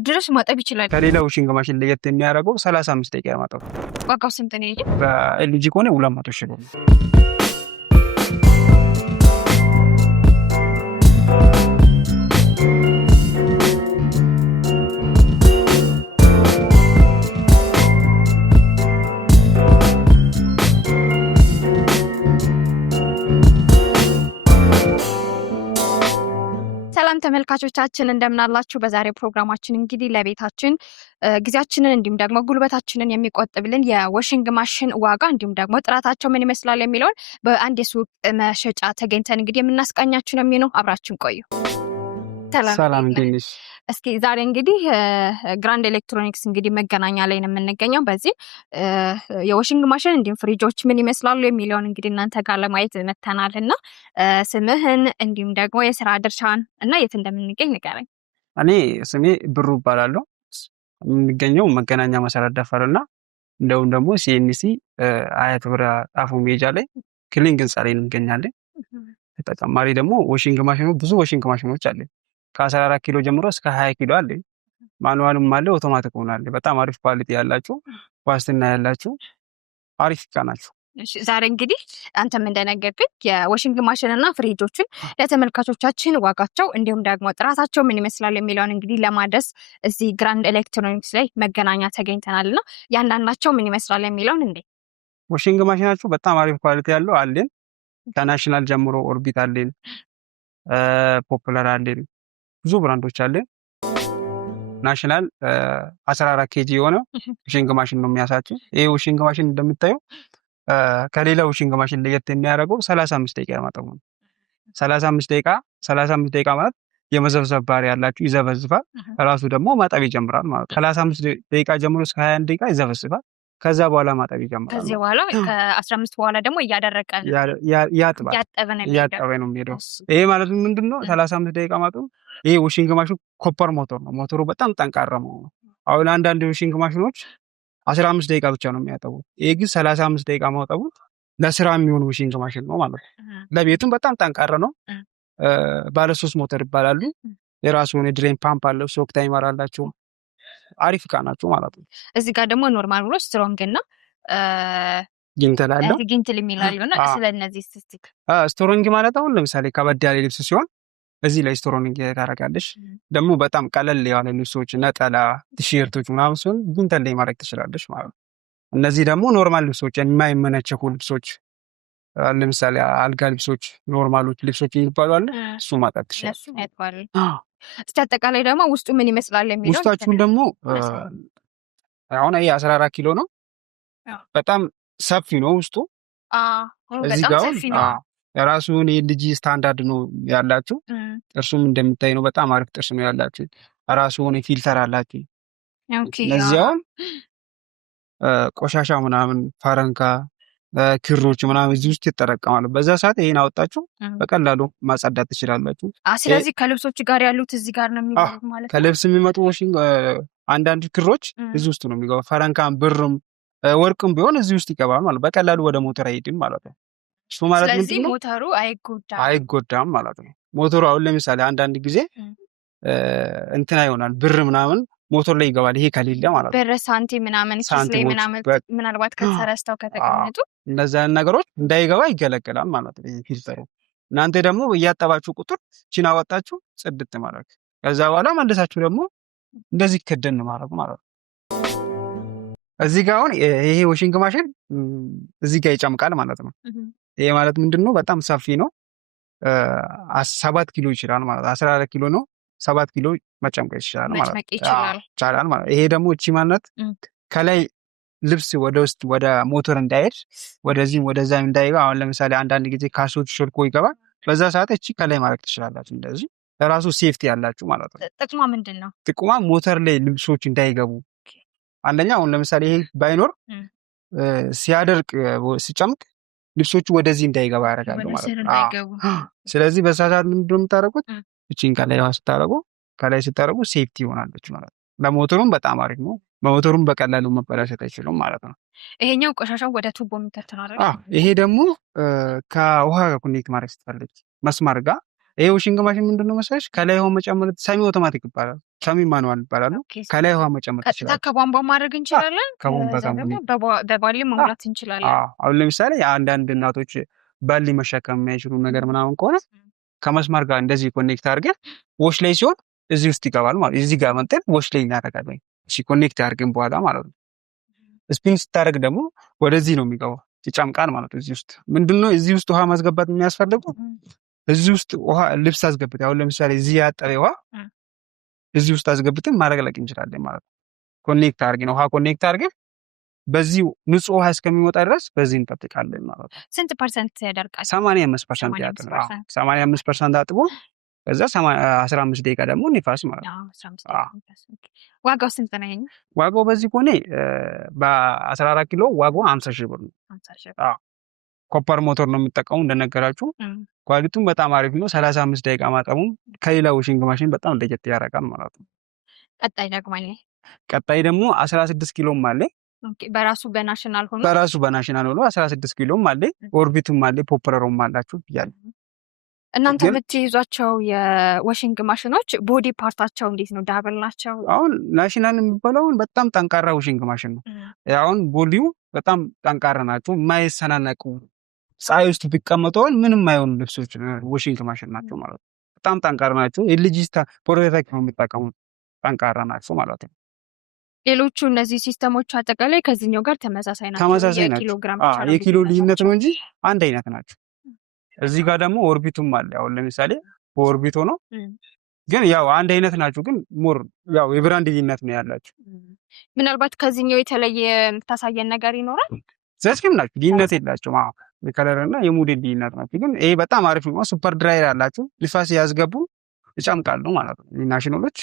ድረስ ማጠብ ይችላል። ከሌላው ዋሽንግ ማሽን ለየት የሚያደርገው 35 ደቂቃ ማጠብ። ዋጋው ስንት ነው ይሄ? በኤልጂ ከሆነ 200 ሺህ ብር ነው። ሰላም ተመልካቾቻችን እንደምናላችሁ። በዛሬ ፕሮግራማችን እንግዲህ ለቤታችን ጊዜያችንን እንዲሁም ደግሞ ጉልበታችንን የሚቆጥብልን የዋሽንግ ማሽን ዋጋ እንዲሁም ደግሞ ጥራታቸው ምን ይመስላል የሚለውን በአንድ የሱቅ መሸጫ ተገኝተን እንግዲህ የምናስቃኛችሁ ነው የሚሆነው። አብራችን ቆዩ። ሰላም እንዴት? እስኪ ዛሬ እንግዲህ ግራንድ ኤሌክትሮኒክስ እንግዲህ መገናኛ ላይ ነው የምንገኘው። በዚህ የዋሽንግ ማሽን እንዲሁም ፍሪጆች ምን ይመስላሉ የሚለውን እንግዲህ እናንተ ጋር ለማየት መተናል እና ስምህን እንዲሁም ደግሞ የስራ ድርሻን እና የት እንደምንገኝ ንገረኝ። እኔ ስሜ ብሩ እባላለሁ። የምንገኘው መገናኛ መሰረት ደፈር እና እንደውም ደግሞ ሲኤምሲ አያት ብራ ጣፎ ሜጃ ላይ ክሊንግ ህንፃ ላይ እንገኛለን። ተጨማሪ ደግሞ ዋሽንግ ማሽኑ ብዙ ዋሽንግ ማሽኖች አለ። ከ14 ኪሎ ጀምሮ እስከ 20 ኪሎ አለ። ማኑዋልም አለ፣ አውቶማቲክም አለ። በጣም አሪፍ ኳሊቲ ያላችሁ ዋስትና ያላችሁ አሪፍ እቃ ናቸው። ዛሬ እንግዲህ አንተም እንደነገርከኝ የዋሽንግ ማሽን እና ፍሪጆችን ለተመልካቾቻችን ዋጋቸው እንዲሁም ደግሞ ጥራታቸው ምን ይመስላል የሚለውን እንግዲህ ለማድረስ እዚህ ግራንድ ኤሌክትሮኒክስ ላይ መገናኛ ተገኝተናል እና ያንዳንዳቸው ምን ይመስላል የሚለውን እንዴ። ዋሽንግ ማሽናችሁ በጣም አሪፍ ኳሊቲ ያለው አለን። ከናሽናል ጀምሮ ኦርቢት አለን፣ ፖፑላር አለን፣ ብዙ ብራንዶች አለን። ናሽናል 14 ኬጂ የሆነ ዋሽንግ ማሽን ነው የሚያሳችሁ። ይሄ ዋሽንግ ማሽን እንደምታየው ከሌላ ዋሽንግ ማሽን ለየት የሚያደርገው 35 ደቂቃ ማጠቡ ነው። 35 ደቂቃ ማለት የመዘብዘብ ባህሪ ያላችሁ ይዘበዝባል። ራሱ ደግሞ ማጠብ ይጀምራል ማለት ነው። 35 ደቂቃ ጀምሮ እስከ 21 ደቂቃ ይዘበዝባል። ከዛ በኋላ ማጠብ ይጀምራል። ከዚህ በኋላ ከ15 በኋላ ደግሞ እያደረቀ ያጥባል፣ ያጠበ ነው የሚሄደው። ይሄ ማለት ምንድነው? 35 ደቂቃ ማጠቡ። ይሄ ዋሽንግ ማሽን ኮፐር ሞተር ነው። ሞተሩ በጣም ጠንካራ ነው። አሁን አንዳንድ ዋሽንግ ማሽኖች 15 ደቂቃ ብቻ ነው የሚያጠቡት። ይሄ ግን 35 ደቂቃ ማጠቡ ለስራ የሚሆን ዋሽንግ ማሽን ነው ማለት ነው። ለቤቱም በጣም ጠንካራ ነው። ባለ 3 ሞተር ይባላሉ። የራሱ የሆነ ድሬን ፓምፕ አለው። ሶክ ታይመር አላቸው። አሪፍ እቃ ናቸው ማለት ነው። እዚህ ጋር ደግሞ ኖርማል ብሎ ስትሮንግ እና ጊንትል አለው። ጊንትል የሚላሉና ስለነዚህ ስቲክ ስትሮንግ ማለት አሁን ለምሳሌ ከበድ ያለ ልብስ ሲሆን እዚህ ላይ ስትሮንግ ታደርጋለሽ። ደግሞ በጣም ቀለል ያለ ልብሶች፣ ነጠላ፣ ቲሸርቶች ምናምን ሲሆን ጊንትል ላይ ማድረግ ትችላለሽ ማለት ነው። እነዚህ ደግሞ ኖርማል ልብሶች፣ የማይመነቸኩ ልብሶች፣ ለምሳሌ አልጋ ልብሶች፣ ኖርማሎች ልብሶች ይባሉ አለ። እሱ ማጣት ትችላለሽ። እስቲ አጠቃላይ ደግሞ ውስጡ ምን ይመስላል የሚለው ውስጣችሁን ደግሞ አሁን ይሄ 14 ኪሎ ነው። በጣም ሰፊ ነው ውስጡ። እዚህ ጋር የራሱን የልጅ ስታንዳርድ ነው ያላችሁ። ጥርሱም እንደምታይ ነው። በጣም አሪፍ ጥርስ ነው ያላችሁ። ራሱን ፊልተር አላችሁ። እነዚያውም ቆሻሻ ምናምን ፈረንካ ክሮች ምናምን እዚህ ውስጥ ይጠረቀማሉ። በዛ ሰዓት ይሄን አወጣችሁ በቀላሉ ማጸዳት ትችላላችሁ። ስለዚህ ከልብሶች ጋር ያሉት እዚህ ጋር ነው የሚገቡት ማለት ነው። ከልብስ የሚመጡ ዋሽንግ አንዳንድ ክሮች እዚህ ውስጥ ነው የሚገባው። ፈረንካም ብርም ወርቅም ቢሆን እዚህ ውስጥ ይገባል ማለት በቀላሉ ወደ ሞተር አይሄድም ማለት ነው። እሱ ማለት ስለዚህ ሞተሩ አይጎዳም ማለት ነው። ሞተሩ አሁን ለምሳሌ አንዳንድ ጊዜ እንትና ይሆናል ብር ምናምን ሞተር ላይ ይገባል። ይሄ ከሌለ ማለት ነው ብር ሳንቲም ምናምን ኪስ ላይ ምናምን ምናልባት ከተረስተው ከተቀመጡ እነዛን ነገሮች እንዳይገባ ይገለግላል ማለት ነው። ይሄ ፊልተሩ እናንተ ደግሞ እያጠባችሁ ቁጥር ቺና ወጣችሁ ጽድት ማለት ከዛ በኋላ መልሳችሁ ደግሞ እንደዚህ ከደን ማለት ማለት ነው። እዚህ ጋር አሁን ይሄ ዋሽንግ ማሽን እዚህ ጋር ይጨምቃል ማለት ነው። ይሄ ማለት ምንድነው? በጣም ሰፊ ነው። 7 ኪሎ ይችላል ማለት 14 ኪሎ ነው። 7 ኪሎ መጨመቅ ይችላል ማለት ይሄ ደግሞ እቺ ማለት ከላይ ልብስ ወደ ውስጥ ወደ ሞተር እንዳይሄድ ወደዚህ ወደዛ እንዳይገባ። አሁን ለምሳሌ አንዳንድ ጊዜ ካሶች ሾልኮ ይገባል። በዛ ሰዓት እቺ ከላይ ማድረግ ትችላላችሁ። እንደዚህ ለራሱ ሴፍቲ ያላችሁ ማለት ነው። ጥቅሟ ምንድነው? ጥቅሟ ሞተር ላይ ልብሶች እንዳይገቡ። አንደኛ አሁን ለምሳሌ ይሄ ባይኖር ሲያደርቅ ሲጨምቅ ልብሶቹ ወደዚህ እንዳይገባ ያደርጋሉ ማለት ነው። ስለዚህ በዛ ሰዓት ምንድነው የምታደርጉት? እቺን ከላይ ስታደርጉ ከላይ ስታደርጉ ሴፍቲ ይሆናለች ማለት ነው። ለሞተሩም በጣም አሪፍ ነው። በሞተሩም በቀላሉ መበላሸት አይችልም ማለት ነው። ይሄኛው ቆሻሻው ወደ ቱቦ የሚከተናል። ይሄ ደግሞ ከውሃ ጋር ኮኔክት ማድረግ ስትፈልግ መስመር ጋር ይሄ ዋሽንግ ማሽን ምንድነው መሰለሽ ከላይ ውሃ መጨመር ሰሚ አውቶማቲክ ይባላል። ሰሚ ማኑዋል ይባላል። ከላይ ውሃ መጨመር ቀጥታ ከቧንቧ ማድረግ እንችላለን። በባሊ መሙላት እንችላለን። አሁን ለምሳሌ አንዳንድ እናቶች ባሊ መሸከም የማይችሉ ነገር ምናምን ከሆነ ከመስመር ጋር እንደዚህ ኮኔክት አድርገን ወሽ ላይ ሲሆን እዚህ ውስጥ ይገባል ማለት እዚህ ጋር መጥተን ወሽ ላይ እናደርጋለን። እሺ ኮኔክት አድርገን በኋላ ማለት ነው። ስፒን ስታደርግ ደግሞ ወደዚህ ነው የሚገባው ይጨምቃል ማለት ነው። እዚህ ውስጥ ምንድነው እዚህ ውስጥ ውሃ ማስገባት የሚያስፈልገው እዚህ ውስጥ ውሃ ልብስ አስገብተን አሁን ለምሳሌ እዚህ ያጠበ ውሃ እዚህ ውስጥ አስገብተን ማድረግ እንችላለን ማለት ነው። ኮኔክት አድርገን ውሃ ኮኔክት አድርገን በዚህ ንጹህ ውሃ እስከሚወጣ ድረስ በዚህ እንጠብቃለን ማለት ነው። ስንት ፐርሰንት ያደርቃል? 85% ያጥባል። 85% አጥቦ ከዛ 15 ደቂቃ ደግሞ ንፋስ ማለት ነው። ዋጋው ስንት ነው ይሄኛው? ዋጋው በዚህ ከሆነ በ14 ኪሎ ዋጋው 50 ሺህ ብር ነው። ኮፐር ሞተር ነው የሚጠቀሙ እንደነገራችሁ። ኳሊቲውም በጣም አሪፍ ነው። 35 ደቂቃ ማጠቡም ከሌላ ዋሽንግ ማሽን በጣም ለየት ያደርጋል ማለት ነው። ቀጣይ ደግሞ 16 ኪሎም አለ። በራሱ በናሽናል ሆኖ 16 ኪሎም አለ። ኦርቢቱም አለ፣ ፖፕረሩም አላችሁ ብያለሁ። እናንተ የምትይዟቸው የዋሽንግ ማሽኖች ቦዲ ፓርታቸው እንዴት ነው? ዳብል ናቸው? አሁን ናሽናል የሚባለውን በጣም ጠንካራ ዋሽንግ ማሽን ነው። አሁን ቦዲው በጣም ጠንካራ ናቸው፣ የማይሰናነቁ ፀሐይ ውስጥ ቢቀመጠውን ምንም አይሆኑ ልብሶች ዋሽንግ ማሽን ናቸው ማለት ነው። በጣም ጠንካራ ናቸው። ኤልጂስታ ፕሮቶታይፕ ነው የሚጠቀሙት፣ ጠንካራ ናቸው ማለት ነው። ሌሎቹ እነዚህ ሲስተሞች አጠቃላይ ከዚህኛው ጋር ተመሳሳይ ናቸው። የኪሎ ልዩነት ነው እንጂ አንድ አይነት ናቸው። እዚህ ጋር ደግሞ ኦርቢቱም አለ። አሁን ለምሳሌ በኦርቢት ሆኖ ግን ያው አንድ አይነት ናቸው፣ ግን ሞር ያው የብራንድ ልዩነት ነው ያላቸው። ምናልባት ከዚህኛው የተለየ የምታሳየን ነገር ይኖራል? ዘስኪም ናቸው፣ ልዩነት የላቸውም። የከለር እና የሞዴል ልዩነት ናቸው። ግን ይሄ በጣም አሪፍ ነው። ሱፐር ድራየር አላቸው። ንፋስ ያስገቡ ይጨምቃሉ ማለት ነው ናሽናሎች።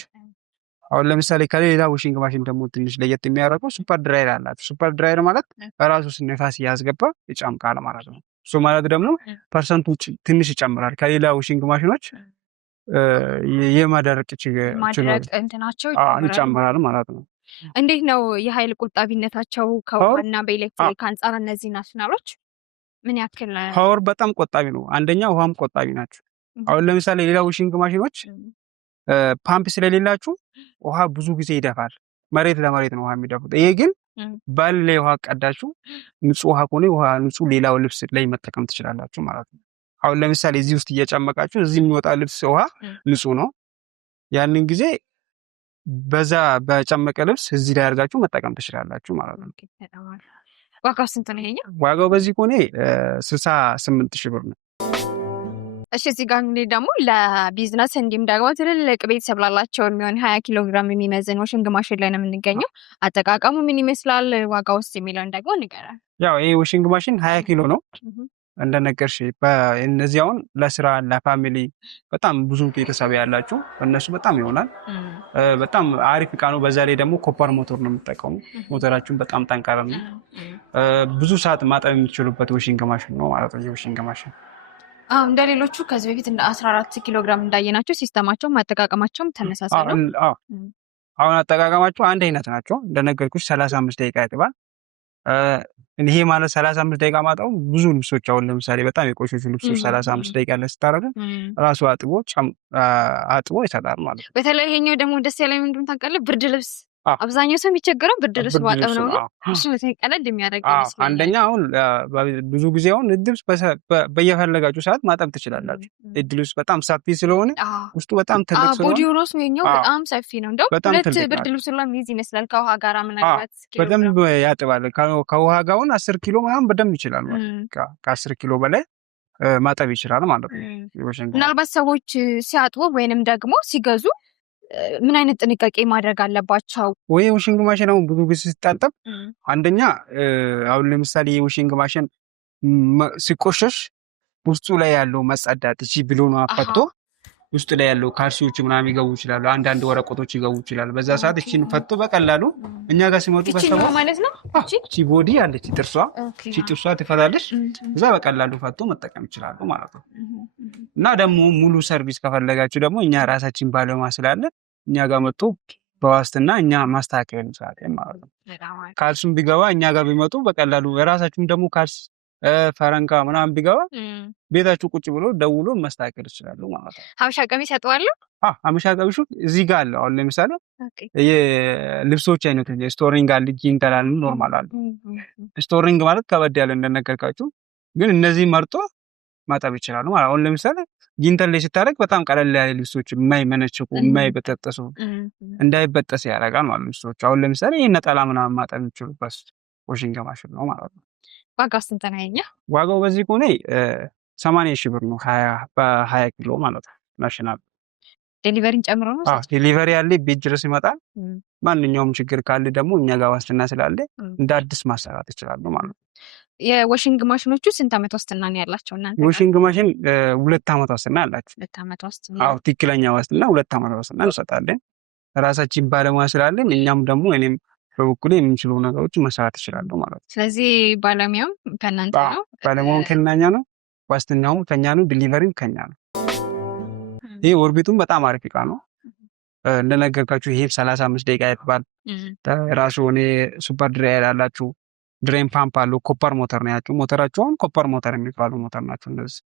አሁን ለምሳሌ ከሌላ ዋሽንግ ማሽን ደግሞ ትንሽ ለየት የሚያደርገው ሱፐር ድራየር አላቸው። ሱፐር ድራየር ማለት ራሱ ንፋስ ያስገባ ይጨምቃል ማለት ነው። እሱ ማለት ደግሞ ፐርሰንቱ ትንሽ ይጨምራል። ከሌላ ዋሽንግ ማሽኖች የማደረቅ እንትናቸው ይጨምራል ማለት ነው። እንዴት ነው የኃይል ቁጣቢነታቸው ከውሃና በኤሌክትሪክ አንጻር? እነዚህ ናሽናሎች ምን ያክል? ፓወር በጣም ቆጣቢ ነው። አንደኛ ውሃም ቆጣቢ ናቸው። አሁን ለምሳሌ ሌላ ዋሽንግ ማሽኖች ፓምፕ ስለሌላችሁ ውሃ ብዙ ጊዜ ይደፋል። መሬት ለመሬት ነው ውሃ የሚደፉት። ይሄ ግን ባል ላይ ውሃ ቀዳችሁ ንጹህ ውሃ ከሆነ ውሃ ንጹህ ሌላው ልብስ ላይ መጠቀም ትችላላችሁ ማለት ነው። አሁን ለምሳሌ እዚህ ውስጥ እየጨመቃችሁ እዚህ የሚወጣ ልብስ ውሃ ንጹህ ነው። ያንን ጊዜ በዛ በጨመቀ ልብስ እዚህ ላይ አድርጋችሁ መጠቀም ትችላላችሁ ማለት ነው። ዋጋው ስንት ነው ይሄኛው? ዋጋው በዚህ ከሆነ 68 ሺህ ብር ነው። እሺ እዚህ ጋር እንግዲህ ደግሞ ለቢዝነስ እንዲሁም ደግሞ ትልልቅ ቤተሰብ ላላቸው የሚሆን 20 ኪሎ ግራም የሚመዝን ዋሽንግ ማሽን ላይ ነው የምንገኘው። አጠቃቀሙ ምን ይመስላል፣ ዋጋ ውስጥ የሚለውን ደግሞ ንገረን። ያው ይሄ ዋሽንግ ማሽን 20 ኪሎ ነው እንደነገርሽ። እነዚህ አሁን ለስራ ለፋሚሊ በጣም ብዙ ቤተሰብ ያላችሁ እነሱ በጣም ይሆናል። በጣም አሪፍ እቃ ነው። በዛ ላይ ደግሞ ኮፐር ሞተር ነው የምጠቀሙ። ሞተራችሁን በጣም ጠንካራ ነው። ብዙ ሰዓት ማጠብ የሚችሉበት ዋሽንግ ማሽን ነው ማለት ነው የዋሽንግ ማሽን። እንደ ሌሎቹ ከዚህ በፊት እንደ 14 ኪሎ ግራም እንዳየናቸው ሲስተማቸውም አጠቃቀማቸውም ተመሳሳይ ነው። አሁን አጠቃቀማቸው አንድ አይነት ናቸው። እንደነገርኩሽ 35 ደቂቃ ያጥባል። ይሄ ማለት 35 ደቂቃ ማጠቡ ብዙ ልብሶች አሁን ለምሳሌ በጣም የቆሸሹ ልብሶች 35 ደቂቃ ላይ ስታረጉ ራሱ አጥቦ ይሰጣል ማለት ነው። በተለይ ይሄኛው ደግሞ ደስ ያለኝ ምንድነው ታውቃለህ? ብርድ ልብስ አብዛኛው ሰው የሚቸገረው ብርድ ልብስ ማጠብ ነው። እሱ ቀለል የሚያደርግ ይመስላል። አንደኛ አሁን ብዙ ጊዜ አሁን ልብስ በየፈለጋችሁ ሰዓት ማጠብ ትችላላችሁ። ልብስ በጣም ሰፊ ስለሆነ ውስጡ በጣም ትልቅ ስለሆነ ቦዲው ራሱ የኛው በጣም ሰፊ ነው። እንደው ሁለት ብርድ ልብስ ሁላ የሚይዝ ይመስላል። ከውሃ ጋር ምናልባት በደንብ ያጥባል። ከውሃ ጋር 10 ኪሎ ምናምን በደንብ ይችላል። ከ10 ኪሎ በላይ ማጠብ ይችላል ማለት ነው። ምናልባት ሰዎች ሲያጥቡ ወይንም ደግሞ ሲገዙ ምን አይነት ጥንቃቄ ማድረግ አለባቸው? ወይ ዋሽንግ ማሽን አሁን ብዙ ጊዜ ሲታጠብ አንደኛ አሁን ለምሳሌ የዋሽንግ ማሽን ሲቆሸሽ ውስጡ ላይ ያለው መጸዳት እቺ ብሎን አፈቶ ውስጡ ላይ ያለው ካልሲዎች ምናምን ይገቡ ይችላሉ። አንዳንድ ወረቀቶች ይገቡ ይችላሉ። በዛ ሰዓት እቺን ፈቶ በቀላሉ እኛ ጋር ሲመጡ በሰው ማለት ነው። እቺ ቦዲ አለች ጥርሷ ትፈታለች። እዛ በቀላሉ ፈቶ መጠቀም ይችላሉ ማለት ነው። እና ደግሞ ሙሉ ሰርቪስ ከፈለጋችሁ ደግሞ እኛ ራሳችን ባለሙያ ስላለን እኛ ጋር መጥቶ በዋስትና እኛ ማስተካከል እንችላለን ማለት ነው። ካልሱም ቢገባ እኛ ጋር ቢመጡ በቀላሉ የራሳችሁም ደግሞ ካልስ ፈረንካ ምናምን ቢገባ ቤታችሁ ቁጭ ብሎ ደውሎ መስተካከል ይችላሉ ማለት ነው። ሀበሻ ቀሚስ ያጥባሉ? ሀበሻ ቀሚሱ እዚህ ጋር አለ። አሁን ለምሳሌ የልብሶች አይነቶች ስቶሪንግ አለ፣ ጂንተል አለ፣ ኖርማል አለ። ስቶሪንግ ማለት ከበድ ያለ እንደነገርካችሁ፣ ግን እነዚህ መርጦ ማጠብ ይችላሉ ማለት። አሁን ለምሳሌ ጂንተል ላይ ስታደርግ በጣም ቀለል ያለ ልብሶች የማይመነችቁ የማይበጠጠሱ እንዳይበጠስ ያደርጋል ማለት ልብሶች። አሁን ለምሳሌ ይህ ነጠላ ምናምን ማጠብ የሚችሉበት ዋሽንግ ማሽን ነው ማለት ነው። ዋጋው ስንት ነው የኛ? ዋጋው በዚህ ከሆነ 80,000 ብር ነው፣ በ20 ኪሎ ማለት ነው። ናሽናል ዴሊቨሪን ጨምሮ ነው? ዴሊቨሪ ያለ ቤት ድረስ ይመጣል። ማንኛውም ችግር ካለ ደግሞ እኛ ጋር ዋስትና ስላለ እንደ አዲስ ማሰራት ይችላሉ ማለት ነው። የዋሽንግ ማሽኖቹ ስንት ዓመት ዋስትና ነው ያላቸው እናንተ? የዋሽንግ ማሽን 2 ዓመት ዋስትና አላቸው። 2 ዓመት ዋስትና? አዎ ትክክለኛ ዋስትና 2 ዓመት ዋስትና እንሰጣለን። ራሳችን ባለሙያ ስላለን እኛም ደግሞ እኔም በበኩሌ የምንችሉ ነገሮች መስራት ይችላሉ ማለት ነው። ስለዚህ ባለሙያው ከእናንተ ነው? ባለሙያው ከእኛ ነው፣ ዋስትናውም ከኛ ነው፣ ዲሊቨሪም ከኛ ነው። ይሄ ኦርቢቱም በጣም አሪፍ እቃ ነው። እንደነገርካችሁ ይሄ 35 ደቂቃ ያጥባል። ራሱ ሆነ ሱፐር ድራየር ያላችሁ ድሬን ፓምፕ አለው። ኮፐር ሞተር ነው ያቸው። ሞተራቸውን ኮፐር ሞተር የሚባሉ ሞተር ናቸው እነዚህ።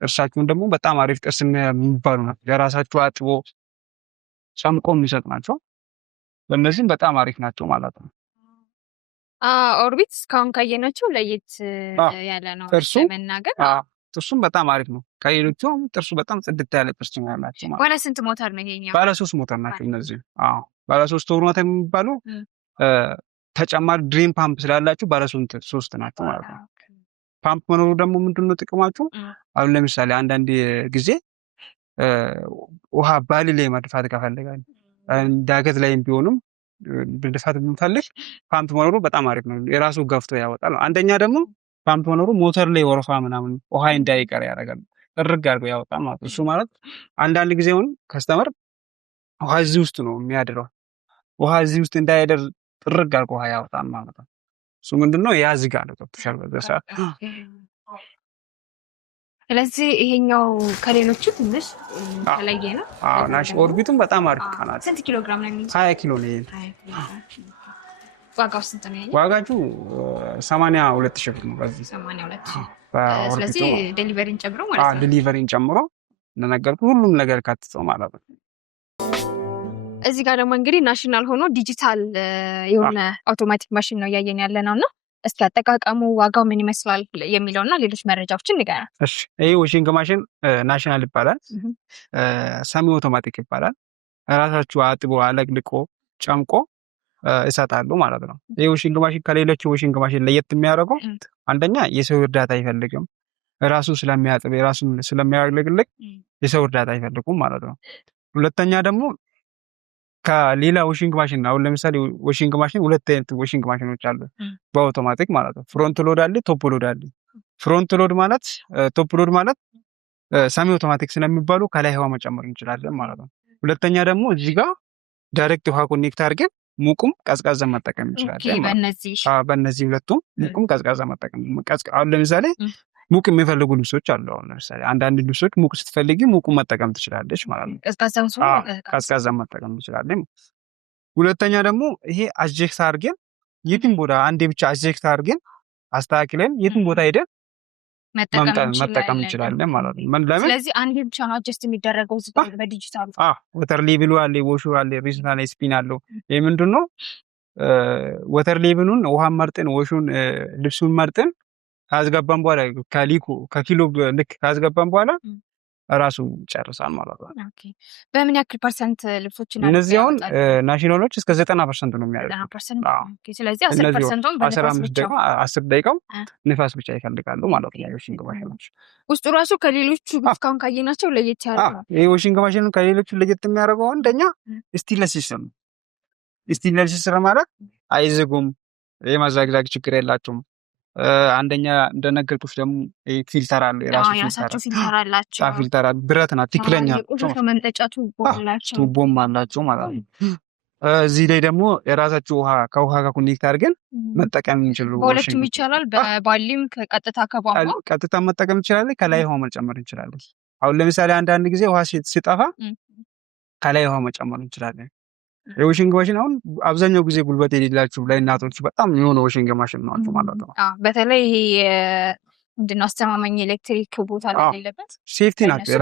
እርሳችሁን ደግሞ በጣም አሪፍ ጥርስ የሚባሉ ናቸው። ለራሳችሁ አጥቦ ጨምቆ የሚሰጥ ናቸው። በእነዚህም በጣም አሪፍ ናቸው ማለት ነው። ኦርቢት እስካሁን ካየናቸው ለየት ያለ ነው ለመናገር። ጥርሱም በጣም አሪፍ ነው። ከሌሎቹ ጥርሱ በጣም ጽድት ያለ ጥርስ ነው ያላቸው ማለት ነው። ባለ ስንት ሞተር ነው ይሄኛው? ባለ 3 ሞተር ናቸው እነዚህ። ባለ 3 ሞተር የሚባሉ ተጨማሪ ድሪም ፓምፕ ስላላችሁ ባለ 3 ናቸው ማለት ነው። ፓምፕ መኖሩ ደግሞ ምንድነው ጥቅማችሁ? አሁን ለምሳሌ አንዳንድ ጊዜ ውሃ ባሊ ላይ መድፋት ከፈለጋል ዳገት ላይ ቢሆንም ድፋት ብንፈልግ ፓምፕ መኖሩ በጣም አሪፍ ነው። የራሱ ገፍቶ ያወጣል። አንደኛ ደግሞ ፓምፕ መኖሩ ሞተር ላይ ወረፋ ምናምን ውሃ እንዳይቀር ያደርጋል። ጥርግ አድርጎ ያወጣል ማለት ነው። እሱ ማለት አንዳንድ ጊዜ ሆን ከስተመር ውሃ እዚህ ውስጥ ነው የሚያድረው። ውሃ እዚህ ውስጥ እንዳይደር ጥርግ አድርጎ ውሃ ያወጣል ማለት ነው። እሱ ምንድነው ያዝጋል ነው ተሻል በዛ። ስለዚህ ይሄኛው ከሌሎቹ ትንሽ ተለየ ነው። ናሽ ኦርቢቱም በጣም አሪፍ ቃናት። ስንት ኪሎ ግራም ነው የሚይዘው? 20 ኪሎ ነው። ዋጋው ስንት ነው? ዋጋችሁ 82,000 ብር ነው። በዚህ 82,000። ስለዚህ ዴሊቨሪን ጨምሮ ማለት ነው። ዴሊቨሪን ጨምሮ እንደነገርኩ ሁሉም ነገር ካትተው ማለት ነው። እዚህ ጋር ደግሞ እንግዲህ ናሽናል ሆኖ ዲጂታል የሆነ አውቶማቲክ ማሽን ነው እያየን ያለ ነው እና እስኪ አጠቃቀሙ ዋጋው ምን ይመስላል የሚለውና ሌሎች መረጃዎችን ንገረን። እሺ ይሄ ዋሽንግ ማሽን ናሽናል ይባላል። ሰሚ አውቶማቲክ ይባላል። ራሳችሁ አጥቦ አለቅልቆ ጨምቆ ይሰጣሉ ማለት ነው። ይሄ ዋሽንግ ማሽን ከሌሎች ዋሽንግ ማሽን ለየት የሚያደርገው አንደኛ የሰው እርዳታ አይፈልግም። ራሱ ስለሚያጥብ ራሱ ስለሚያለቅልቅ የሰው እርዳታ አይፈልጉም ማለት ነው። ሁለተኛ ደግሞ ከሌላ ዋሽንግ ማሽን አሁን ለምሳሌ ዋሽንግ ማሽን 2 አይነት ዋሽንግ ማሽኖች አሉ በአውቶማቲክ ማለት ነው። ፍሮንት ሎድ አለ፣ ቶፕ ሎድ አለ። ፍሮንት ሎድ ማለት ቶፕ ሎድ ማለት ሰሚ አውቶማቲክ ስለሚባሉ ከላይ ውሃ መጨመር እንችላለን ማለት ነው። ሁለተኛ ደግሞ እዚህ ጋር ዳይሬክት ውሃ ኮኔክት አድርገን ሙቁም ቀዝቃዛ መጠቀም እንችላለን። በእነዚህ ሁለቱም ሙቁም ቀዝቃዛ መጠቀም አሁን ለምሳሌ ሙቅ የሚፈልጉ ልብሶች አሉ። አሁን ለምሳሌ አንዳንድ ልብሶች ሙቅ ስትፈልጊ ሙቁ መጠቀም ትችላለች ማለት ነው። ቀዝቃዛ መጠቀም ትችላለች። ሁለተኛ ደግሞ ይሄ አጀክት አድርገን የትም ቦታ አንዴ ብቻ አጀክት አድርገን አስተካክለን የትም ቦታ ሄደን መጠቀም እንችላለን ማለት ነው። ለምን? ስለዚህ አንዴ ብቻ ነው አጀስት የሚደረገው በዲጂታሉ። ወተር ሌቭሉ አለ፣ ወሹ አለ፣ ሪዝናል ስፒን አለው። ይሄ ምንድነው? ወተር ሌቭሉን ውሃን መርጠን ወሹን ልብሱን መርጠን ካስገባን በኋላ ከኪሎ ልክ ካስገባን በኋላ ራሱ ጨርሳል ማለት ነው። በምን ያክል ፐርሰንት ልብሶችን እነዚህ አሁን ናሽናሎች እስከ 90% ነው የሚያደርጉት። ስለዚህ 10%ን 10 ደቂቃው ንፋስ ብቻ ይፈልጋሉ ማለት ነው። ዋሽንግ ማሽኖች ውስጡ ራሱ ከሌሎቹ እስካሁን ካየናቸው ለየት ያለ ነው። ይሄ ዋሽንግ ማሽን ከሌሎቹ ለየት የሚያደርገው አንደኛ ስቴንለስ ሲስተም ነው። ስቴንለስ ሲስተም ማለት አይዘጉም፣ የማዛግዛግ ችግር የላቸውም። አንደኛ እንደነገርኩሽ ደግሞ ፊልተር አለ፣ የራሱ ፊልተር አላቸው። ፊልተር አለ፣ ብረት ናት፣ ትክክለኛ መምጠጫ ቱቦም አላቸው ማለት ነው። እዚህ ላይ ደግሞ የራሳችሁ ከውሃ ጋር ኮኔክት አድርገን መጠቀም እንችላለን። በሁለቱም ይቻላል። በባሊም ቀጥታ ከቧንቧ ቀጥታ መጠቀም እንችላለን። ከላይ ውሃ መጨመር እንችላለን። አሁን ለምሳሌ አንዳንድ ጊዜ ውሃ ሲጠፋ ከላይ ውሃ መጨመር እንችላለን። የወሽንግ ማሽን አሁን አብዛኛው ጊዜ ጉልበት የሌላችሁ ለእናቶች በጣም የሆነ ወሽንግ ማሽን ናቸው ማለት ነው። በተለይ ምንድነው አስተማማኝ ኤሌክትሪክ ቦታ ላይ ያለበት ሴፍቲ ናቸው።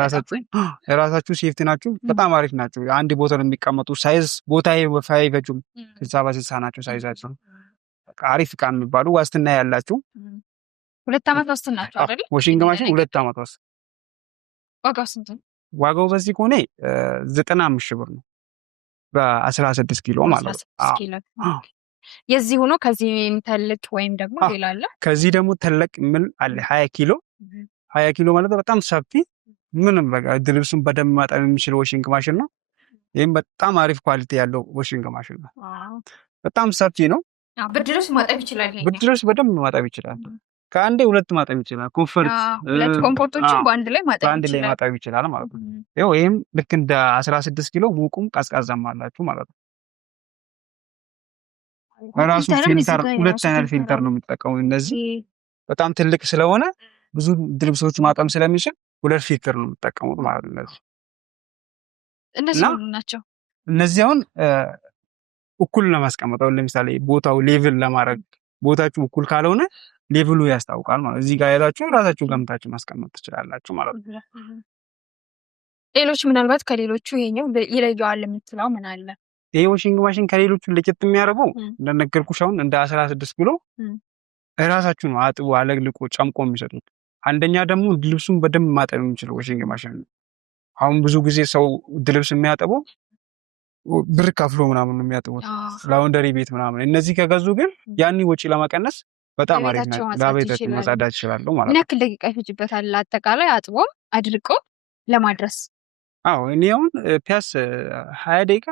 የራሳችሁ ሴፍቲ ናቸው። በጣም አሪፍ ናቸው። አንድ ቦታ ነው የሚቀመጡ። ሳይዝ ቦታ አይፈጁም። 60 በ60 ናቸው ሳይዛቸው። አሪፍ እቃ የሚባሉ ዋስትና ያላችሁ 2 ዓመት ዋስትና ናቸው አይደል? ወሽንግ ማሽን 2 ዓመት ዋስትና። ዋጋው ስንት ነው? ዋጋው በዚህ ከሆነ 95 ሺህ ብር ነው በ16 ኪሎ ማለት ነው። የዚህ ሆኖ ከዚህ ተልቅ ወይም ደግሞ ሌላ አለ። ከዚህ ደግሞ ተልቅ ምን አለ 20 ኪሎ 20 ኪሎ ማለት በጣም ሰፊ ምንም በቃ ልብሱን በደንብ ማጠብ የሚችል ወሽንግ ማሽን ነው። ይሄም በጣም አሪፍ ኳሊቲ ያለው ወሽንግ ማሽን ነው። በጣም ሰፊ ነው። ብርድ ልብስ ማጠብ ይችላል። ብርድ ልብስ በደንብ ማጠብ ይችላል። ከአንዴ 2 ማጠብ ይችላል። ኮምፎርት 2 ኮምፎርቶችን በአንድ ላይ ማጠብ ይችላል ማለት ነው። ይሄም ልክ እንደ 16 ኪሎ ሙቁም ቀዝቃዛም አላችሁ ማለት ነው። ራሱ ፊልተር 2 አይነት ፊልተር ነው የሚጠቀሙ። እነዚህ በጣም ትልቅ ስለሆነ ብዙ ልብሶች ማጠብ ስለሚችል 2 ፊልተር ነው የሚጠቀሙት ማለት ነው። እነዚህ ናቸው። እነዚህ አሁን እኩል ለማስቀመጥ ለምሳሌ ቦታው ሌቭል ለማድረግ ቦታችሁ እኩል ካልሆነ ሌቭሉ ያስታውቃል ማለት እዚህ ጋር ያላችሁ ራሳችሁ ገምታችሁ ማስቀመጥ ትችላላችሁ ማለት ነው። ሌሎች ምናልባት ከሌሎቹ ይሄኛው ይለየዋል የምትለው ምን አለ? ይሄ ወሽንግ ማሽን ከሌሎቹ ለየት የሚያደርገው እንደነገርኩሽ አሁን እንደ 16 ኪሎ ራሳችሁ ነው አጥቦ አለግልቆ ጨምቆ የሚሰጡት። አንደኛ ደግሞ ልብሱን በደንብ ማጠብ የሚችል ወሽንግ ማሽን ነው። አሁን ብዙ ጊዜ ሰው ልብስ የሚያጠበው ብር ከፍሎ ምናምን ነው የሚያጥቡት ላውንደሪ ቤት ምናምን። እነዚህ ከገዙ ግን ያኒ ወጪ ለመቀነስ በጣም አሪፍ ነው። ለቤታቸው ማጽዳት ይችላሉ ማለት ነው። ምን ያክል ደቂቃ ይፈጅበታል አጠቃላይ አጥቦ አድርቆ ለማድረስ? አዎ እኔ አሁን ፒያስ 20 ደቂቃ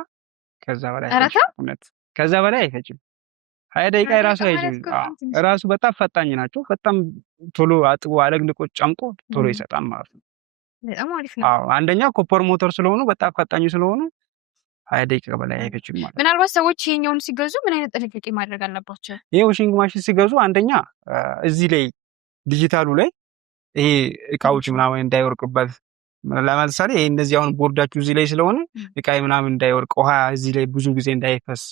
ከዛ በላይ ከዛ በላይ አይፈጅም። 20 ደቂቃ ራሱ አይፈጅም። ራሱ በጣም ፈጣኝ ናቸው። በጣም ቶሎ አጥቦ አለግልቆ ጨምቆ ቶሎ ይሰጣል ማለት ነው። በጣም አሪፍ ነው። አዎ አንደኛ ኮፐር ሞተር ስለሆኑ በጣም ፈጣኝ ስለሆኑ 20 ደቂቃ በላይ አይፈጅም ማለት ነው። ምናልባት ሰዎች ይሄኛውን ሲገዙ ምን አይነት ጥንቃቄ ማድረግ አለባቸው? ይሄ ወሽንግ ማሽን ሲገዙ አንደኛ እዚህ ላይ ዲጂታሉ ላይ ይሄ እቃዎች ምናምን እንዳይወርቅበት ለምሳሌ ይሄ እንደዚህ አሁን ቦርዳችሁ እዚህ ላይ ስለሆነ እቃይ ምናምን እንዳይወርቅ ውሃ እዚህ ላይ ብዙ ጊዜ እንዳይፈስ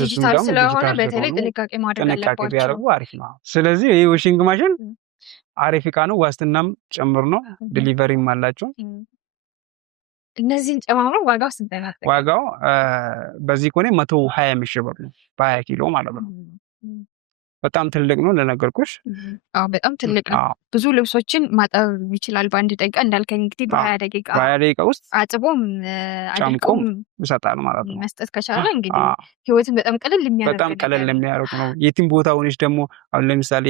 ዲጂታል ስለሆነ በተለይ ጥንቃቄ ማድረግ አለባቸው። ቢያደርጉ አሪፍ ነው። ስለዚህ ይሄ ወሽንግ ማሽን አሪፍ እቃ ነው። ዋስትናም ጭምር ነው። ዲሊቨሪም አላቸው። እነዚህን ጨማምሮ ዋጋው ስንት ነው? ዋጋው በዚህ ከሆነ 120 ሺህ ብር ነው በ20 ኪሎ ማለት ነው። በጣም ትልቅ ነው ለነገርኩሽ። በጣም ትልቅ ነው። ብዙ ልብሶችን ማጠብ ይችላል በአንድ ደቂቃ እንዳልከኝ እንግዲህ በ20 ደቂቃ ውስጥ አጥቦም አድርቆም ይሰጣል ማለት ነው። መስጠት ከቻለ እንግዲህ ህይወትን በጣም ቀለል የሚያደርግ ነው። የትም ቦታ ሆነሽ ደግሞ አሁን ለምሳሌ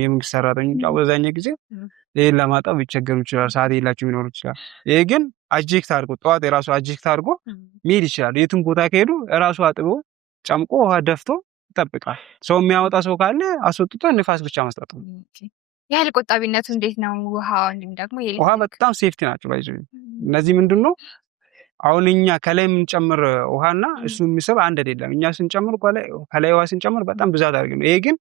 የመንግስት ሰራተኞች አብዛኛው ጊዜ ይሄን ለማጠብ ይቸገሩ ይችላል። ሰዓት የላቸው ሊኖር ይችላል። ይሄ ግን አጀክት አድርጎ ጠዋት የራሱ አጀክት አድርጎ መሄድ ይችላል። የትም ቦታ ከሄዱ ራሱ አጥቦ ጨምቆ ውሃ ደፍቶ ይጠብቃል። ሰው የሚያወጣ ሰው ካለ አስወጥቶ ንፋስ ብቻ መስጠት ነው። የኃይል ቆጣቢነቱ እንዴት ነው? እንዲሁም ደግሞ ውሃ በጣም ሴፍቲ ናቸው። እነዚህ ምንድን ነው አሁን እኛ ከላይ የምንጨምር ውሃና እሱ የሚስብ አንድ አይደለም። እኛ ስንጨምር ከላይ ውሃ ስንጨምር በጣም ብዛት አድርግ ነው። ይሄ ግን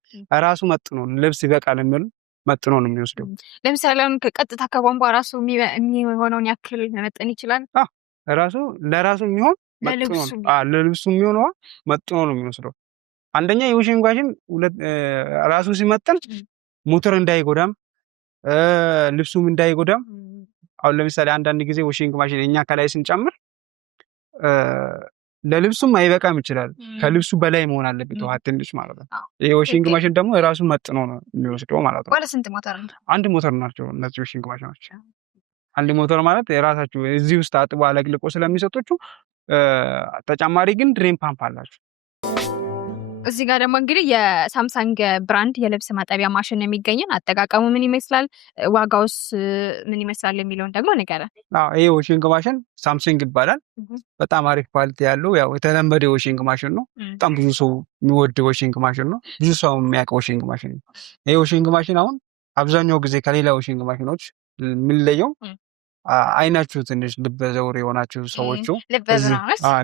ራሱ መጥኖ ልብስ ይበቃል የሚል መጥኖ ነው የሚወስደው። ለምሳሌ አሁን ከቀጥታ ከቧንቧ ራሱ የሚሆነውን ያክል መጠን ይችላል። ራሱ ለራሱ የሚሆን ለልብሱ የሚሆን ውሃ መጥኖ ነው የሚወስደው። አንደኛ የወሽንግ ማሽን ራሱ ሲመጠን ሞተር እንዳይጎዳም ልብሱም እንዳይጎዳም። አሁን ለምሳሌ አንዳንድ ጊዜ ወሽንግ ማሽን እኛ ከላይ ስንጨምር ለልብሱም አይበቃም ይችላል። ከልብሱ በላይ መሆን አለበት ውሃ ትንሽ ማለት ነው። ይሄ ወሽንግ ማሽን ደግሞ የራሱ መጥኖ ነው የሚወስደው ማለት ነው። ባለ ስንት ሞተር ነው? አንድ ሞተር ናቸው እነዚህ ወሽንግ ማሽኖች። አንድ ሞተር ማለት የራሳችሁ እዚህ ውስጥ አጥቦ አለቅልቆ ስለሚሰጡችሁ፣ ተጨማሪ ግን ድሬን ፓምፕ አላችሁ። እዚህ ጋር ደግሞ እንግዲህ የሳምሰንግ ብራንድ የልብስ ማጠቢያ ማሽን የሚገኝን አጠቃቀሙ ምን ይመስላል፣ ዋጋውስ ምን ይመስላል የሚለውን ደግሞ ንገረን። ይሄ ወሽንግ ማሽን ሳምሰንግ ይባላል። በጣም አሪፍ ኳሊቲ ያለው ያው የተለመደ ወሽንግ ማሽን ነው። በጣም ብዙ ሰው የሚወድ ወሽንግ ማሽን ነው። ብዙ ሰው የሚያውቅ ወሽንግ ማሽን ነው። ይሄ ወሽንግ ማሽን አሁን አብዛኛው ጊዜ ከሌላ ወሽንግ ማሽኖች የምንለየው አይናችሁ ትንሽ ልበ ዘውር የሆናችሁ ሰዎቹ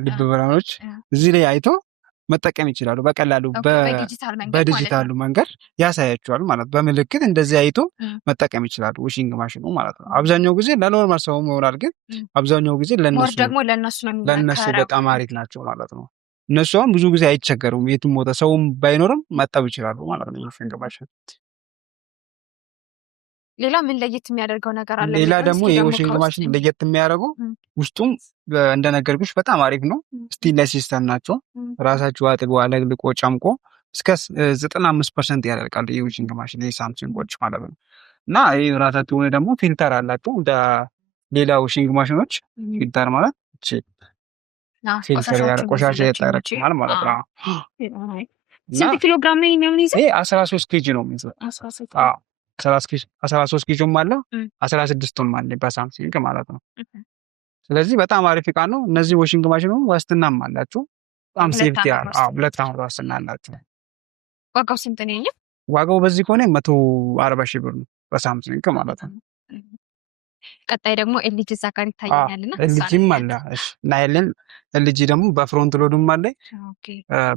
ልብ ብርሃኖች እዚህ ላይ አይተው መጠቀም ይችላሉ በቀላሉ በዲጂታል መንገድ ማለት በዲጂታሉ ነው። መንገድ ያሳያቸዋል ማለት በምልክት እንደዚህ አይቶ መጠቀም ይችላሉ ዋሽንግ ማሽኑ ማለት ነው። አብዛኛው ጊዜ ለኖርማል ሰው ይሆናል፣ ግን አብዛኛው ጊዜ ሞር ለነሱ ደግሞ ለነሱ ነው ለነሱ የሚመከረው። በጣም አሪፍ ናቸው ማለት ነው። እነሱ አሁን ብዙ ጊዜ አይቸገሩም፣ የትም ቦታ ሰውም ባይኖርም መጠብ ይችላሉ ማለት ነው ዋሽንግ ማሽን። ሌላ ምን ለየት የሚያደርገው ነገር አለ? ሌላ የሚለውን ደግሞ እስኪ ደግሞ የዋሽንግ ከውስጥ ማሽን ለየት የሚያደርገው ውስጡም እንደነገርኩሽ በጣም አሪፍ ነው። ስቴንለስ ሲስተም ናቸው። ራሳችሁ አጥቦ አለቅልቆ ጨምቆ እስከ 95% ያደርቃል የዋሽንግ ማሽን የሳምሰንጎች ማለት ነው። እና ይህ ራሳችሁ ሆነ ደግሞ ፊልተር አላቸው እንደ ሌላ ዋሽንግ ማሽኖች። ፊልተር ማለት ፊልተር ቆሻሻ ያጠራቅማል ማለት ነው። ስንት ኪሎ ግራም ነው የሚይዘው? ይሄ 13 ኬጂ ነው የሚይዘው። 13 ኬጂም አለ 16ም አለ በሳምሰንግ ማለት ነው። ስለዚህ በጣም አሪፍ እቃ ነው። እነዚህ ዋሽንግ ማሽኑ ዋስትናም አላቸው። በጣም ሴፍቲ አለ። 2 ዓመት ዋስትና አላቸው። ዋጋው ስንት ነው? ዋጋው በዚህ ከሆነ 140 ሺህ ብር ነው በሳምሰንግ ማለት ነው። ቀጣይ ደግሞ ኤልጂ እዛ ጋር ይታየኛልና ኤልጂም አለ። እሺ ናይልን ኤልጂ ደግሞ በፍሮንት ሎድም አለ።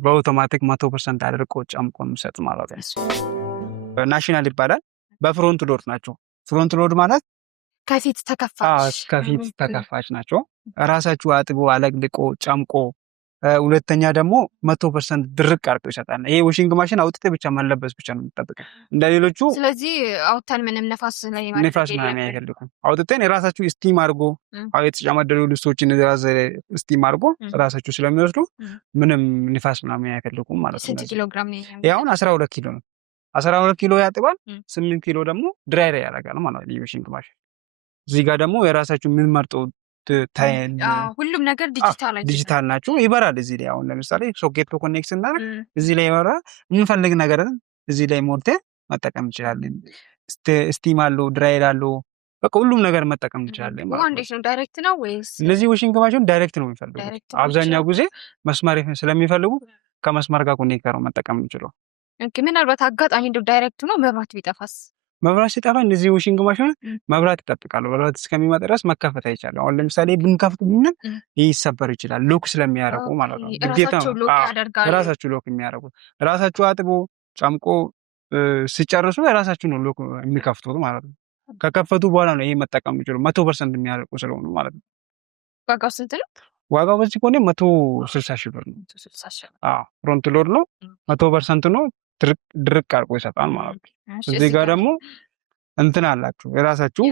በአውቶማቲክ 100% አድርቆ ጨምቆ የሚሰጥ ማለት ነው። ናሽናል ይባላል። በፍሮንት ሎድ ናቸው። ፍሮንት ሎድ ማለት ከፊት ተከፋች ናቸው። ራሳችሁ አጥቦ አለቅልቆ ጨምቆ፣ ሁለተኛ ደግሞ 100% ድርቅ አድርጎ ይሰጣል። ይሄ ዋሽንግ ማሽን አውጥቴ ብቻ መለበስ ብቻ ነው የሚጠብቀው እንደሌሎቹ። ስለዚህ አውጥተን ምንም ነፋስ ላይ ነፋስ ምናምን አይፈልጉም። አውጥተን የራሳችሁ ስቲም አድርጎ የተጨማደዱ ልብሶችን ስቲም አድርጎ ራሳችሁ ስለሚወስዱ ምንም ንፋስ ምናምን አይፈልጉም ማለት ነው። ስንት ኪሎ ግራም ነው? አሁን 12 ኪሎ ነው። 12 ኪሎ ያጥባል። 8 ኪሎ ደግሞ ድራይ ያደርጋል ማለት ነው ዋሽንግ ማሽን። እዚህ ጋር ደግሞ የራሳችሁ ምን መርጦ ሁሉም ነገር ዲጂታል ናቸው። ይበራል። እዚህ ላይ አሁን ለምሳሌ ሶኬት ኮኔክት ስናደርግ እዚህ ላይ ይበራል። የምንፈልግ ነገር እዚህ ላይ ሞልተን መጠቀም እንችላለን። ስቲም አለው፣ ድራይር አለው፣ በቃ ሁሉም ነገር መጠቀም እንችላለን ማለት ነው። እንዴት ነው? ዳይሬክት ነው ወይስ? እነዚህ ዋሽንግ ማሽን ዳይሬክት ነው የሚፈልጉት። አብዛኛው ጊዜ መስመር ስለሚፈልጉ ከመስመር ጋር ኮኔክተር መጠቀም እንችላለን። ምናልባት አጋጣሚ እንደው ዳይሬክት ነው መብራት ቢጠፋስ? መብራት ሲጠፋ እነዚህ ዋሽንግ ማሽን መብራት ይጠብቃሉ። መብራት እስከሚመጣ ድረስ መከፈት አይቻልም። አሁን ለምሳሌ ብንከፍት ብንል ይሰበር ይችላል፣ ሎክ ስለሚያደርጉ ማለት ነው። ግዴታ ነው ራሳችሁ ሎክ የሚያደርጉት። ራሳችሁ አጥቦ ጨምቆ ሲጨርሱ ራሳችሁ ነው ሎክ የሚከፍቱት ማለት ነው። ከከፈቱ በኋላ ነው ይሄ መጠቀም የሚችሉ 100% የሚያደርጉ ስለሆኑ ማለት ነው። ዋጋው ስንት ነው? ዋጋው በዚህ ከሆነ 160 ሺህ ብር ነው። ፍሮንት ሎድ ነው፣ 100% ነው። ድርቅ አድርጎ ይሰጣል ማለት ነው። እዚህ ጋር ደግሞ እንትን አላችሁ የራሳችሁ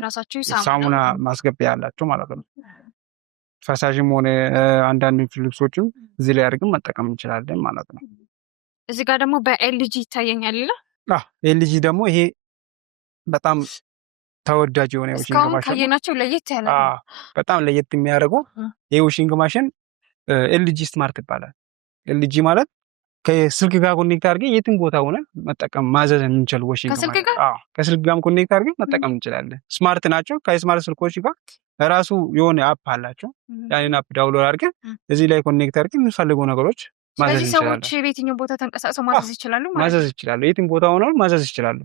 ሳሙና ማስገቢያ ያላችሁ ማለት ነው። ፈሳሽም ሆነ አንዳንድ ልብሶችም እዚህ ላይ አድርገን መጠቀም እንችላለን ማለት ነው። እዚህ ጋር ደግሞ በኤልጂ ይታየኛል። ኤልጂ ደግሞ ይሄ በጣም ተወዳጅ የሆነ ዋሽንግ ማሽን ካየናቸው ለየት ያለ በጣም ለየት የሚያደርገው ይሄ ዋሽንግ ማሽን ኤልጂ ስማርት ይባላል። ኤልጂ ማለት ከስልክ ጋር ኮኔክት አድርገን የትም ቦታ ሆነ መጠቀም ማዘዝ የምንችል ዋሽንግ ማሽን። ከስልክ ጋር ኮኔክት አድርገን መጠቀም እንችላለን። ስማርት ናቸው። ከስማርት ስልኮች ጋር ራሱ የሆነ አፕ አላቸው። ያንን አፕ ዳውንሎድ አድርገን እዚህ ላይ ኮኔክት አድርገን የምንፈልገው ነገሮች ማዘዝ እንችላለን። ሰዎች በየትኛው ቦታ ተንቀሳቅሰው ማዘዝ ይችላሉ ማለት ነው። ማዘዝ ይችላሉ። የትም ቦታ ሆነው ማዘዝ ይችላሉ።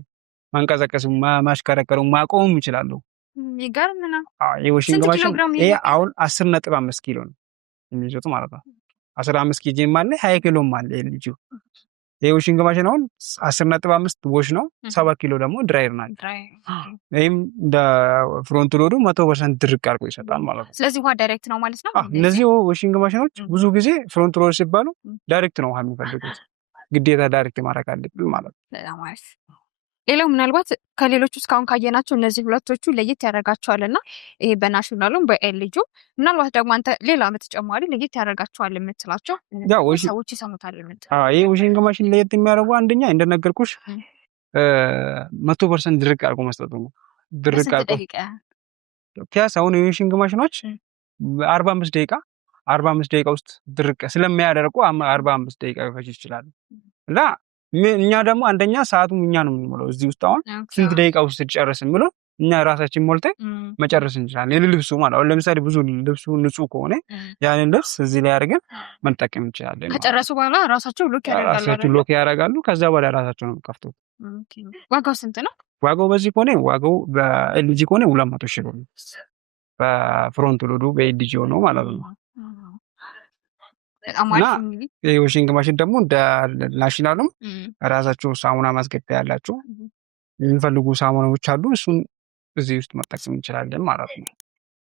ማንቀሳቀስ፣ ማሽከረከሩ፣ ማቆም ይችላሉ። ይገርም ነው። የዋሽንግ ማሽን ይሄ አሁን 10.5 ኪሎ ነው የሚይዙት ማለት ነው። 15 ኬጂም አለ 20 ኪሎም አለ ልጁ። የዋሽንግ ማሽን አሁን 10.5 ዋሽ ነው። 7 ኪሎ ደግሞ ድራይር ናቸው። ይህም እንደ ፍሮንት ሎዱ 100% ድርቅ አድርጎ ይሰጣል ማለት ነው። ስለዚህ ውሃ ዳይሬክት ነው ማለት ነው። እነዚህ ዋሽንግ ማሽኖች ብዙ ጊዜ ፍሮንት ሎድ ሲባሉ ዳይሬክት ነው ውሃ የሚፈልጉት። ግዴታ ዳይሬክት ማድረግ አለብን ማለት ነው። ሌላው ምናልባት ከሌሎቹ እስካሁን ካየናቸው እነዚህ ሁለቶቹ ለየት ያደርጋቸዋል እና ይሄ በናሽናሉም በኤልጂ ምናልባት ደግሞ አንተ ሌላ በተጨማሪ ለየት ያደርጋቸዋል የምትላቸው ሰዎች ይሰሙታል የምትለው? ይሄ ዋሽንግ ማሽን ለየት የሚያደርጉ አንደኛ እንደነገርኩሽ 100% ድርቅ አድርጎ መስጠቱ ነው። ድርቅ አድርጎ ፒያስ አሁን የዋሽንግ ማሽኖች 45 ደቂቃ ውስጥ ድርቅ ስለሚያደርጉ 45 ደቂቃ ሊፈጅ ይችላል እና እኛ ደግሞ አንደኛ ሰዓቱም እኛ ነው የምንሞላው። እዚህ ውስጥ አሁን ስንት ደቂቃ ውስጥ ጨርስን ብሎ እኛ ራሳችን ሞልተን መጨረስ እንችላለን። ልብሱ ማለት አሁን ለምሳሌ ብዙ ልብሱ ንጹህ ከሆነ ያንን ልብስ እዚህ ላይ አድርገን መጠቀም እንችላለን። ከጨረሱ በኋላ ራሳቸው ሎክ ያደርጋሉ። ከዛ በኋላ ራሳቸው ነው የሚከፍቱት። ዋጋው ስንት ነው? ዋጋው በዚህ ከሆነ ዋጋው በኤልጂ ከሆነ 200 ሺህ ብር ነው። በፍሮንት ሎዱ በኤልጂ ነው ማለት ነው። በጣም እና አሪፍ እንግዲህ የዋሽንግ ማሽን ደግሞ እንደ ናሽናሉም ራሳቸው ሳሙና ማስገቢያ ያላቸው የሚፈልጉ ሳሙናዎች አሉ። እሱን እዚህ ውስጥ መጠቀም እንችላለን ማለት ነው።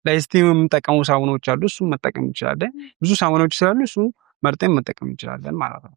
ለስቲም የምንጠቀሙ ሳሙናዎች አሉ። እሱን መጠቀም እንችላለን። ብዙ ሳሙናዎች ስላሉ እሱን መርጠን መጠቀም እንችላለን ማለት ነው።